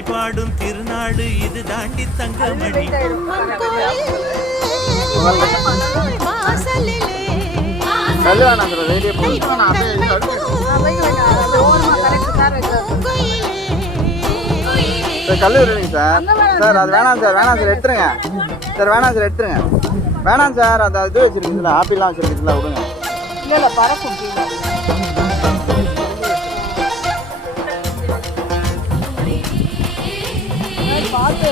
இசை பாடும் திருநாடு இது தாண்டி தங்கமணி. கல்லூரி சார் சார் அது வேணாம் சார் எடுத்துருங்க சார் வேணாம் சார் அந்த இது வச்சிருக்கீங்களா ஆப்பிள்லாம் வச்சிருக்கீங்களா விடுங்க. இல்லை பறக்கும் பார்த்து